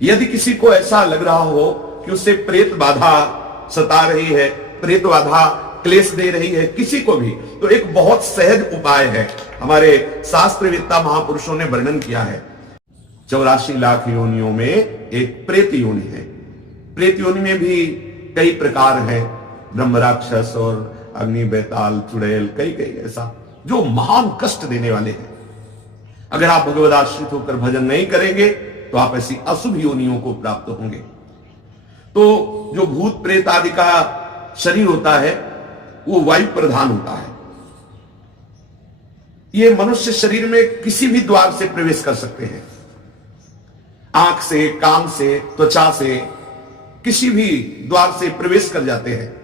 यदि किसी को ऐसा लग रहा हो कि उसे प्रेत बाधा सता रही है, प्रेत बाधा क्लेश दे रही है किसी को भी, तो एक बहुत सहज उपाय है, हमारे शास्त्रवेत्ता महापुरुषों ने वर्णन किया है। 84 लाख योनियों में एक प्रेत योनि है। प्रेत योनि में भी कई प्रकार है, ब्रह्म राक्षस और अग्नि बेताल चुड़ैल, कई ऐसा जो महान कष्ट देने वाले हैं। अगर आप भगवद आश्रित होकर भजन नहीं करेंगे तो आप ऐसी अशुभ योनियों को प्राप्त होंगे। तो जो भूत प्रेत आदि का शरीर होता है वो वायु प्रधान होता है। ये मनुष्य शरीर में किसी भी द्वार से प्रवेश कर सकते हैं, आंख से, कान से, त्वचा से, किसी भी द्वार से प्रवेश कर जाते हैं।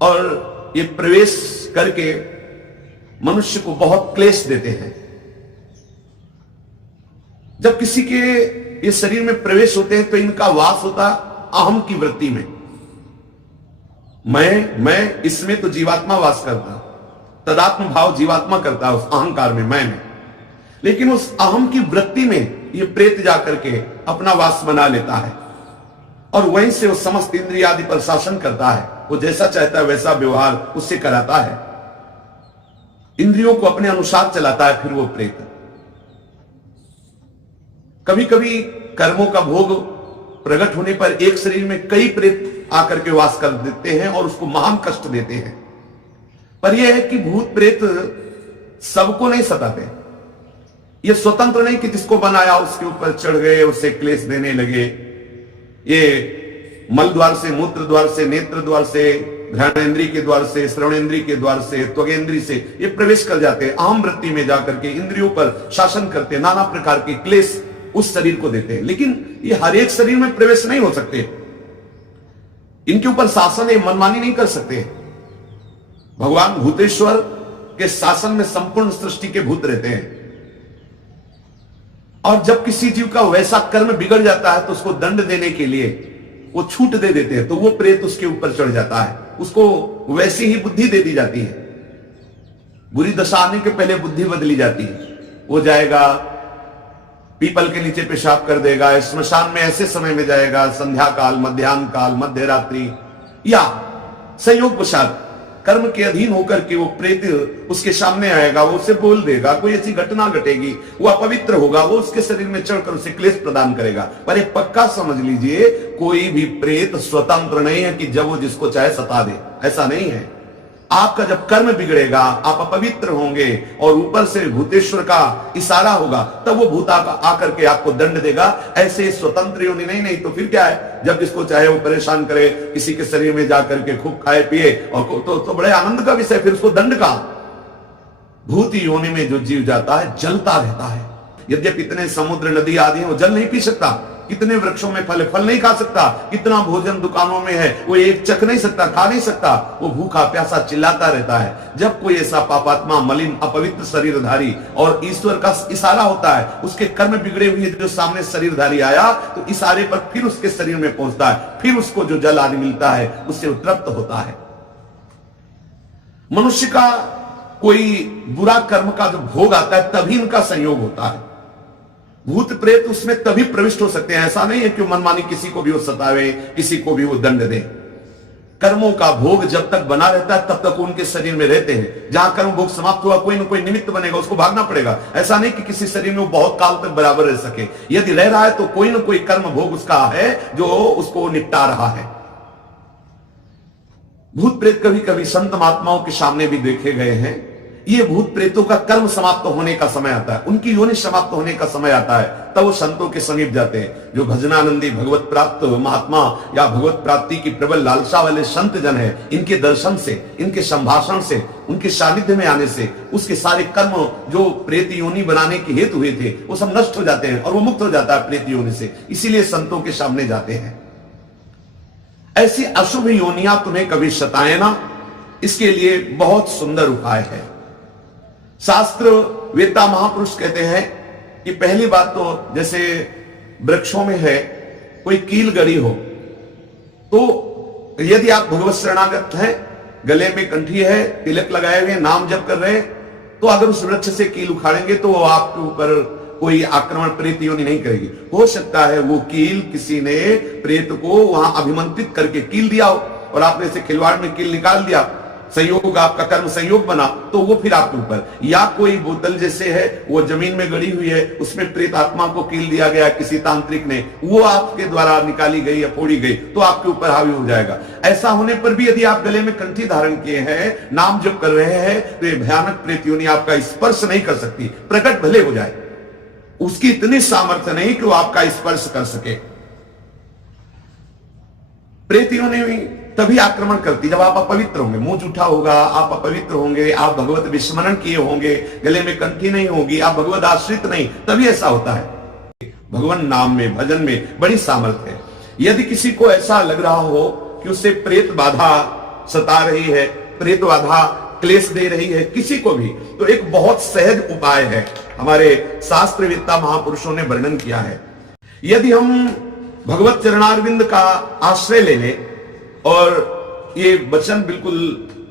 और ये प्रवेश करके मनुष्य को बहुत क्लेश देते हैं। जब किसी के ये शरीर में प्रवेश होते हैं तो इनका वास होता अहम की वृत्ति में। मैं इसमें तो जीवात्मा वास करता, तदात्म भाव जीवात्मा करता है उस अहंकार में, मैं में। लेकिन उस अहम की वृत्ति में ये प्रेत जाकर के अपना वास बना लेता है और वहीं से वो समस्त इंद्रिय आदि पर शासन करता है। वो जैसा चाहता है वैसा व्यवहार उससे कराता है, इंद्रियों को अपने अनुसार चलाता है। फिर वो प्रेत कभी कभी कर्मों का भोग प्रकट होने पर एक शरीर में कई प्रेत आकर के वास कर देते हैं और उसको महान कष्ट देते हैं। पर यह है कि भूत प्रेत सबको नहीं सताते। ये स्वतंत्र नहीं कि जिसको बनाया उसके ऊपर चढ़ गए, उससे क्लेश देने लगे। ये मल द्वार से, मूत्र द्वार से, नेत्र द्वार से, घ्राणेन्द्रिय के द्वार से, श्रवणेन्द्रिय के द्वार से, त्वगेन्द्रिय से ये प्रवेश कर जाते हैं। अहम वृत्ति में जाकर के इंद्रियों पर शासन करते, नाना प्रकार के क्लेश उस शरीर को देते हैं। लेकिन ये हर एक शरीर में प्रवेश नहीं हो सकते, इनके ऊपर शासन ये मनमानी नहीं कर सकते। भगवान भूतेश्वर के शासन में संपूर्ण सृष्टि के भूत रहते हैं। और जब किसी जीव का वैसा कर्म बिगड़ जाता है तो उसको दंड देने के लिए वो छूट दे देते हैं, तो वो प्रेत उसके ऊपर चढ़ जाता है, उसको वैसी ही बुद्धि दे दी जाती है। बुरी दशा आने के पहले बुद्धि बदली जाती है। वो जाएगा पीपल के नीचे पेशाब कर देगा, स्मशान में ऐसे समय में जाएगा, संध्या काल, मध्याह्न काल, मध्य रात्रि, या संयोग वशात कर्म के अधीन होकर के वो प्रेत उसके सामने आएगा, वो उसे बोल देगा, कोई ऐसी घटना घटेगी, वो अपवित्र होगा, वो उसके शरीर में चढ़कर उसे क्लेश प्रदान करेगा। पर एक पक्का समझ लीजिए, कोई भी प्रेत स्वतंत्र नहीं है कि जब वो जिसको चाहे सता दे, ऐसा नहीं है। आपका जब कर्म बिगड़ेगा, आप अपवित्र होंगे और ऊपर से भूतेश्वर का इशारा होगा, तब वो भूत आकर के आपको दंड देगा। ऐसे स्वतंत्र योनि नहीं तो फिर क्या है, जब जिसको चाहे वो परेशान करे, किसी के शरीर में जाकर के खूब खाए पिए और तो बड़े आनंद का विषय, फिर उसको दंड का। भूत योनि में जो जीव जाता है जलता रहता है। यद्यपि इतने समुद्र नदी आदि है, वो जल नहीं पी सकता, कितने वृक्षों में फल नहीं खा सकता, कितना भोजन दुकानों में है वो एक चख नहीं सकता, खा नहीं सकता, वो भूखा प्यासा चिल्लाता रहता है। जब कोई ऐसा पापात्मा, मलिन, अपवित्र शरीरधारी और ईश्वर का इशारा होता है, उसके कर्म बिगड़े हुए जो सामने शरीरधारी आया, तो इशारे पर फिर उसके शरीर में पहुंचता है, फिर उसको जो जल आदि मिलता है उससे वो तृप्त होता है। मनुष्य का कोई बुरा कर्म का जो भोग आता है तभी इनका संयोग होता है। भूत प्रेत उसमें तभी प्रविष्ट हो सकते हैं। ऐसा नहीं है कि मनमानी किसी को भी वो सतावे, किसी को भी वो दंड दे। कर्मों का भोग जब तक बना रहता है तब तक उनके शरीर में रहते हैं। जहां कर्म भोग समाप्त हुआ, कोई ना कोई निमित्त बनेगा, उसको भागना पड़ेगा। ऐसा नहीं कि किसी शरीर में वो बहुत काल तक बराबर रह सके। यदि रह रहा है तो कोई ना कोई कर्म भोग उसका है जो उसको निपटा रहा है। भूत प्रेत कभी कभी संत महात्माओं के सामने भी देखे गए हैं। ये भूत प्रेतों का कर्म समाप्त होने का समय आता है, उनकी योनि समाप्त होने का समय आता है, तब वो संतों के समीप जाते हैं। जो भजनानंदी भगवत प्राप्त महात्मा या भगवत प्राप्ति की प्रबल लालसा वाले संत जन है, इनके दर्शन से, इनके संभाषण से, उनके सानिध्य में आने से उसके सारे कर्म जो प्रेत योनि बनाने के हेतु हुए थे वो सब नष्ट हो जाते हैं और वो मुक्त हो जाता है प्रेत योनि से। इसीलिए संतों के सामने जाते हैं। ऐसी अशुभ योनियां तुम्हें कभी सताए ना, इसके लिए बहुत सुंदर उपाय है। शास्त्र वेत्ता महापुरुष कहते हैं कि पहली बात तो जैसे वृक्षों में है कोई कील गड़ी हो, तो यदि आप भगवत शरणागत हैं, गले में कंठी है, तिलक लगाए हुए, नाम जप कर रहे हैं, तो अगर उस वृक्ष से कील उखाड़ेंगे तो वो आपके ऊपर कोई आक्रमण प्रेत योनि नहीं करेगी। हो सकता है वो कील किसी ने प्रेत को वहां अभिमंत्रित करके कील दिया हो और आपने से खिलवाड़ में कील निकाल दिया, संयोग आपका कर्म संयोग बना, तो वो फिर आपके ऊपर। या कोई बोतल जैसे है वो जमीन में गड़ी हुई है, उसमें प्रेत आत्मा को कील दिया गया किसी तांत्रिक ने, वो आपके द्वारा निकाली गई या फोड़ी गई तो आपके ऊपर हावी हो जाएगा। ऐसा होने पर भी यदि आप गले में कंठी धारण किए हैं, नाम जप कर रहे हैं, तो ये भयानक प्रेत योनि आपका स्पर्श नहीं कर सकती, प्रकट भले हो जाए, उसकी इतनी सामर्थ्य नहीं कि वो आपका स्पर्श कर सके। प्रेत योनि तभी आक्रमण करती जब आप अपवित्र होंगे, मुंह जूठा होगा, आप अपवित्र होंगे, आप भगवत विस्मरण किए होंगे, गले में कंठी नहीं होगी, आप भगवत आश्रित नहीं, तभी ऐसा होता है। भगवान नाम में, भजन में बड़ी सामर्थ्य है। यदि किसी को ऐसा लग रहा हो कि उसे प्रेत बाधा सता रही है, प्रेत बाधा क्लेश दे रही है किसी को भी, तो एक बहुत सहज उपाय है, हमारे शास्त्रवेत्ता महापुरुषों ने वर्णन किया है। यदि हम भगवत चरणारविंद का आश्रय ले लें और ये वचन बिल्कुल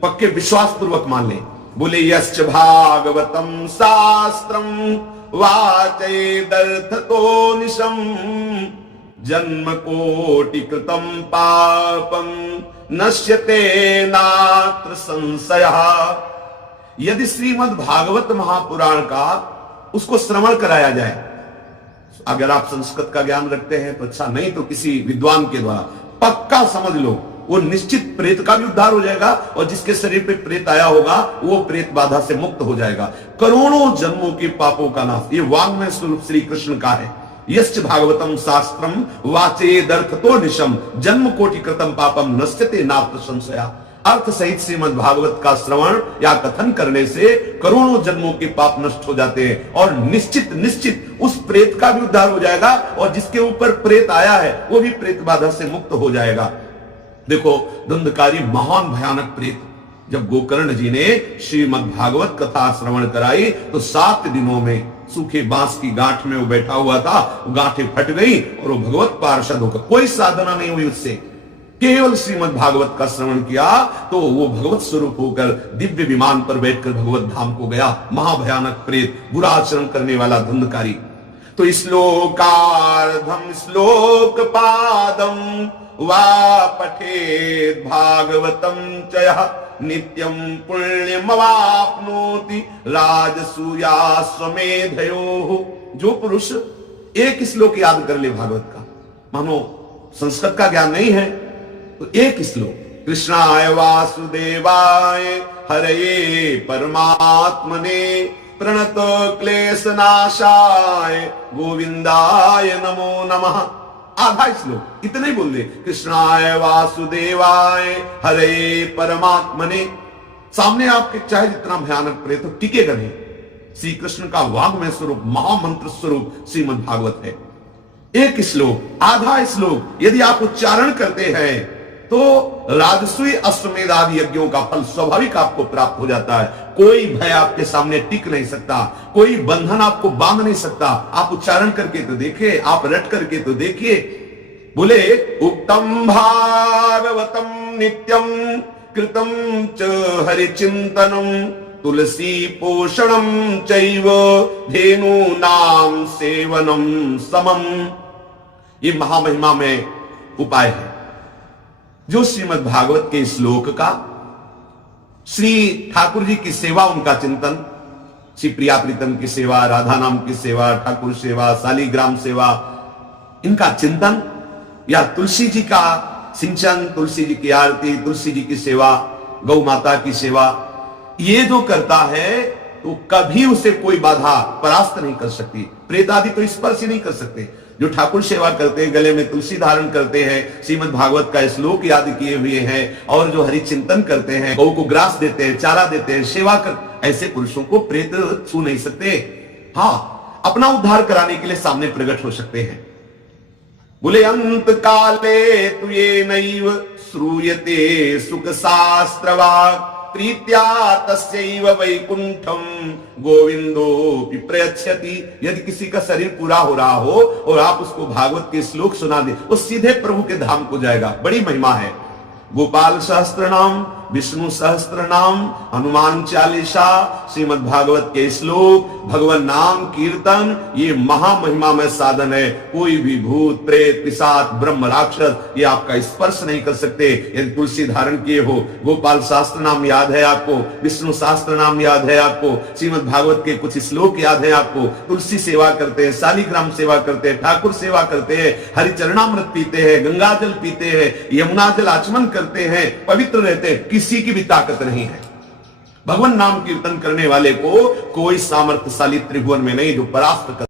पक्के विश्वास पूर्वक मान लें, बोले यश्च भागवतम शास्त्रम वाचेदर्थतो निशम जन्म कोटि कृतम पापम नश्यते नात्र संशयः। यदि श्रीमद् भागवत महापुराण का उसको श्रवण कराया जाए, अगर आप संस्कृत का ज्ञान रखते हैं तो अच्छा, नहीं तो किसी विद्वान के द्वारा, पक्का समझ लो वो निश्चित प्रेत का भी उद्धार हो जाएगा और जिसके शरीर पे प्रेत आया होगा वो प्रेत बाधा से मुक्त हो जाएगा। करोड़ों जन्मों के पापों का नाश, ये वाङ्मय स्वरूप श्री कृष्ण का है। यश्च भागवतम शास्त्रम वाचेदर्थतो निशम जन्म कोटि कृतम पापम नश्यते नात्र संशया। अर्थ सहित श्रीमद् भागवत का श्रवण या कथन करने से करोड़ों जन्मों के पाप नष्ट हो जाते हैं और निश्चित निश्चित उस प्रेत का भी उद्धार हो जाएगा और जिसके ऊपर प्रेत आया है वो भी प्रेत बाधा से मुक्त हो जाएगा। देखो, धुंधकारी महान भयानक प्रेत, जब गोकर्ण जी ने श्रीमद् भागवत कथा श्रवण कराई तो 7 दिनों में सूखे बांस की गांठ में वो बैठा हुआ था, गांठें फट गई और वो भगवत पार्षद होकर, कोई साधना नहीं हुई उससे, केवल श्रीमद् भागवत का श्रवण किया तो वो भगवत स्वरूप होकर दिव्य विमान पर बैठकर भगवत धाम को गया। महाभयानक प्रेत, बुरा आचरण करने वाला धुंधकारी। तो श्लोकार्धम श्लोक पादम वा पठेत भागवतम चयः नित्यम पुण्यमवाप्नोति राजसूया स्वमेधयोः। जो पुरुष एक श्लोक याद कर ले भागवत का, मानो संस्कृत का ज्ञान नहीं है तो एक श्लोक, कृष्णाय वासुदेवाय हरये परमात्मने प्रणत क्लेशनाशाय गोविंदाय नमो नमः। आधा श्लोक इतने ही बोल दे, कृष्णाय वासुदेवाय हरे परमात्मने। सामने आपके चाहे जितना भयानक प्रेत हो, टिकेगा नहीं। श्री कृष्ण का वाङ्मय स्वरूप, महामंत्र स्वरूप श्रीमद् भागवत है। एक श्लोक, आधा श्लोक यदि आप उच्चारण करते हैं तो राजसूय अश्वमेध आदि यज्ञों का फल स्वाभाविक आपको प्राप्त हो जाता है। कोई भय आपके सामने टिक नहीं सकता, कोई बंधन आपको बांध नहीं सकता। आप उच्चारण करके तो देखिए, आप रट करके तो देखिए। बोले उक्तम भागवतम नित्यम कृतम च हरिचिंतनम तुलसी पोषणम चैव धेनु नाम सेवनम समम। ये महामहिमा में उपाय है जो श्रीमद् भागवत के श्लोक का, श्री ठाकुर जी की सेवा, उनका चिंतन, श्री प्रिया प्रीतम की सेवा, राधा नाम की सेवा, ठाकुर सेवा, शालीग्राम सेवा, इनका चिंतन, या तुलसी जी का सिंचन, तुलसी जी की आरती, तुलसी जी की सेवा, गौ माता की सेवा, ये जो करता है तो कभी उसे कोई बाधा परास्त नहीं कर सकती। प्रेत आदि तो स्पर्श ही नहीं कर सकते। जो ठाकुर सेवा करते हैं, गले में तुलसी धारण करते हैं, श्रीमद् भागवत का श्लोक याद किए हुए हैं और जो हरि चिंतन करते हैं, गौ को ग्रास देते हैं, चारा देते हैं, सेवा कर, ऐसे पुरुषों को प्रेत छू नहीं सकते। हाँ, अपना उद्धार कराने के लिए सामने प्रकट हो सकते हैं। बोले अंत काले तुये नैव श्रूयते सुख शास्त्रवाक् प्रीत्या तस्यैव वैकुंठम गोविंदो प्रयच्छति। यदि किसी का शरीर पूरा हो रहा हो और आप उसको भागवत के श्लोक सुना दे, वो सीधे प्रभु के धाम को जाएगा। बड़ी महिमा है। गोपाल सहस्त्र नाम विष्णु सहस्त्र नाम, हनुमान चालीसा, श्रीमद् भागवत के श्लोक, भगवान नाम कीर्तन, ये महामहिमामय साधन है। कोई भी भूत प्रेत पिशाच ब्रह्म राक्षस ये आपका स्पर्श नहीं कर सकते यदि तुलसी धारण किए हो। गोपाल शास्त्र नाम याद है आपको, विष्णु शास्त्र नाम याद है आपको, श्रीमद् भागवत के कुछ श्लोक याद है आपको, तुलसी सेवा करते हैं, शालिग्राम सेवा करते हैं, ठाकुर सेवा करते हैं, हरिचरणामृत पीते हैं, गंगा जल पीते हैं, यमुना जल आचमन करते हैं, पवित्र रहते हैं, किसी की भी ताकत नहीं है भगवान नाम कीर्तन करने वाले को कोई सामर्थ्यशाली त्रिभुवन में नहीं जो परास्त कर